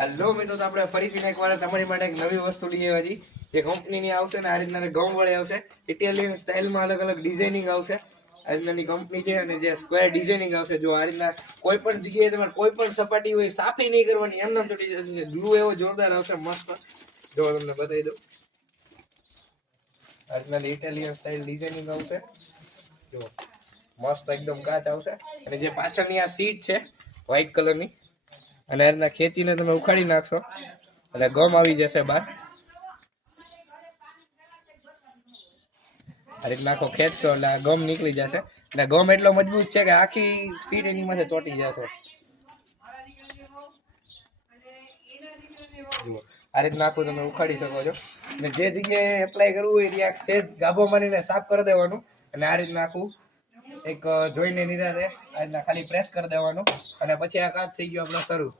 Hello મિત્રો, તો આપણે ફરીથી એકવાર તમારી માટે એક નવી વસ્તુ લઈ આવ્યા છીએ. જે કંપનીની આવશે ને આ રીતના ગમ વડે આવશે. ઇટાલિયન સ્ટાઇલમાં અલગ અલગ ડિઝાઇનિંગ આવશે. આ રીતનાની કંપની છે અને જે સ્ક્વેર ડિઝાઇનિંગ આવશે. જો આ રીતના કોઈ પણ જગ્યાએ તમારે કોઈ પણ સપાટી હોય સાફી નહીં કરવાની, એમ ચોટી જશે. ગ્લુ એવો જોરદાર આવશે, મસ્ત. જો તમને બતાવી દઉં, આ રીતના ઇટાલિયન સ્ટાઇલ ડિઝાઇનિંગ આવશે. જો મસ્ત એકદમ કાચ આવશે. અને જે પાછળની આ સીટ છે વ્હાઈટ કલરની, અને આ રીતના ખેંચીને તમે ઉખાડી નાખશો એટલે ગમ આવી જશે બહાર. આ રીતના આખો ખેંચશો એટલે આ ગમ નીકળી જશે. એટલે ગમ એટલો મજબૂત છે કે આખી સીટ એની માથે ચોટી જશે. જુઓ, આ રીતના આખું તમે ઉખાડી શકો છો. અને જે જગ્યાએ એપ્લાય કરવું હોય ત્યાં સેજ ગાભો મારીને સાફ કરી દેવાનું. અને આ રીતના આખું એક જોઈને નિરાતે આ રીતના ખાલી પ્રેસ કરી દેવાનું. અને પછી આ કાચ થઈ ગયો આપણો શરૂ.